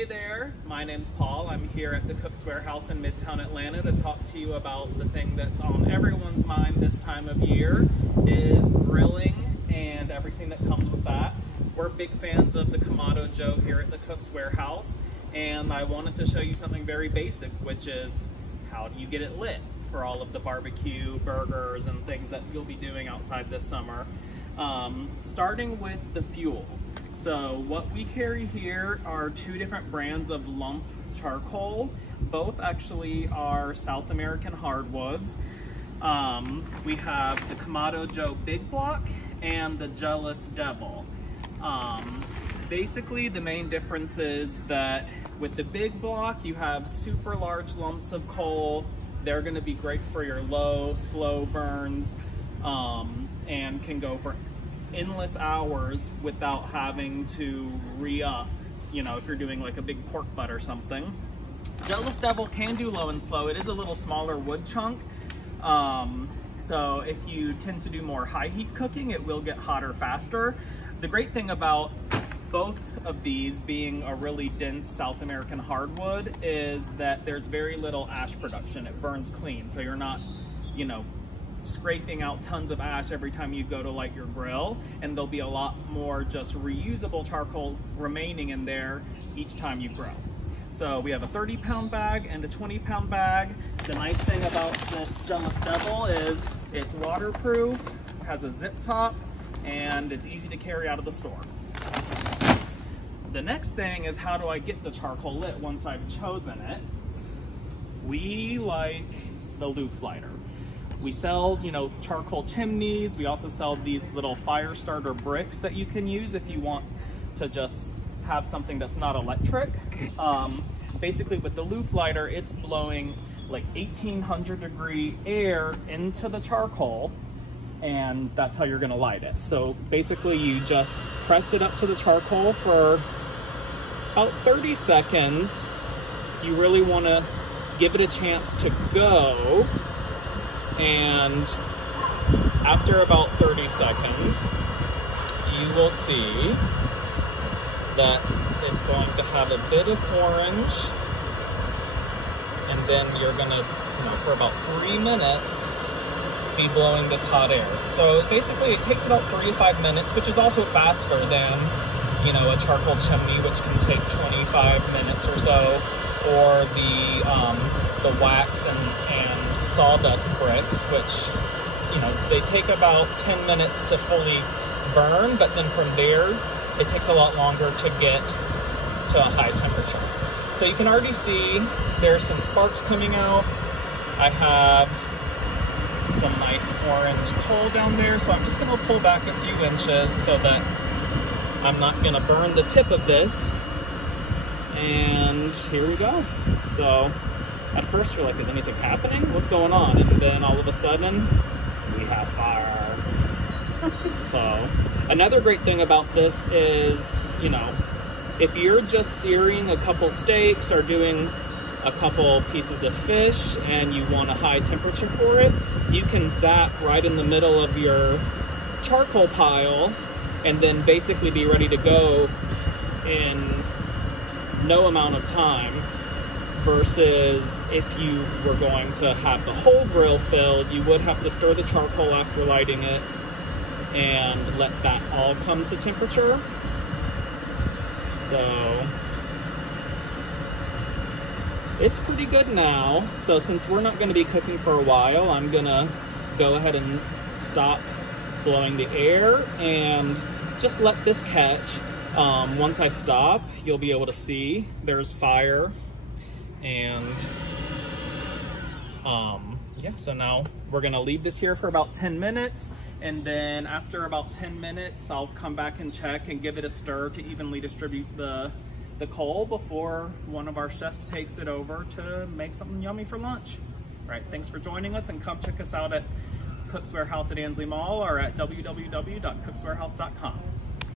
Hey there, my name's Paul. I'm here at the Cook's Warehouse in Midtown Atlanta to talk to you about the thing that's on everyone's mind this time of year, is grilling and everything that comes with that. We're big fans of the Kamado Joe here at the Cook's Warehouse, and I wanted to show you something very basic, which is how do you get it lit for all of the barbecue, burgers, and things that you'll be doing outside this summer. Starting with the fuel. So what we carry here are two different brands of lump charcoal. Both actually are South American hardwoods. We have the Kamado Joe Big Block and the Jealous Devil. Basically the main difference is that with the Big Block you have super large lumps of coal. They're going to be great for your low, slow burns, and can go for endless hours without having to re-up, you know, if you're doing like a big pork butt or something. Jealous Devil can do low and slow. It is a little smaller wood chunk. So if you tend to do more high heat cooking, it will get hotter faster. The great thing about both of these being a really dense South American hardwood is that there's very little ash production. It burns clean, so you're not, you know, scraping out tons of ash every time you go to light your grill, and there'll be a lot more just reusable charcoal remaining in there each time you grill. So we have a 30-pound bag and a 20-pound bag. The nice thing about this Jealous Devil is it's waterproof, has a zip top, and it's easy to carry out of the store. The next thing is, how do I get the charcoal lit once I've chosen it? We like the Looftlighter. We sell, you know, charcoal chimneys. We also sell these little fire starter bricks that you can use if you want to just have something that's not electric. Basically with the Looftlighter, it's blowing like 1800 degree air into the charcoal, and that's how you're gonna light it. So basically you just press it up to the charcoal for about 30 seconds. You really wanna give it a chance to go. And after about 30 seconds, you will see that it's going to have a bit of orange, and then you're gonna, you know, for about 3 minutes, be blowing this hot air. So basically it takes about 3 to 5 minutes, which is also faster than, you know, a charcoal chimney, which can take 25 minutes or so, or the wax and sawdust bricks, which, you know, they take about 10 minutes to fully burn, but then from there it takes a lot longer to get to a high temperature. So you can already see there's some sparks coming out. I have some nice orange coal down there, so I'm just going to pull back a few inches so that I'm not going to burn the tip of this. And here we go. So at first you're like, is anything happening? What's going on? And then all of a sudden, we have fire. So another great thing about this is, you know, if you're just searing a couple steaks or doing a couple pieces of fish and you want a high temperature for it, you can zap right in the middle of your charcoal pile and then basically be ready to go in no amount of time. Versus if you were going to have the whole grill filled, you would have to stir the charcoal after lighting it and let that all come to temperature. So it's pretty good now. So since we're not going to be cooking for a while, I'm going to go ahead and stop blowing the air and just let this catch. Once I stop, you'll be able to see there's fire. And yeah, so now we're gonna leave this here for about 10 minutes, and then after about 10 minutes I'll come back and check and give it a stir to evenly distribute the coal before one of our chefs takes it over to make something yummy for lunch. All right, thanks for joining us, and come check us out at Cook's Warehouse at Ansley Mall or at www.cookswarehouse.com.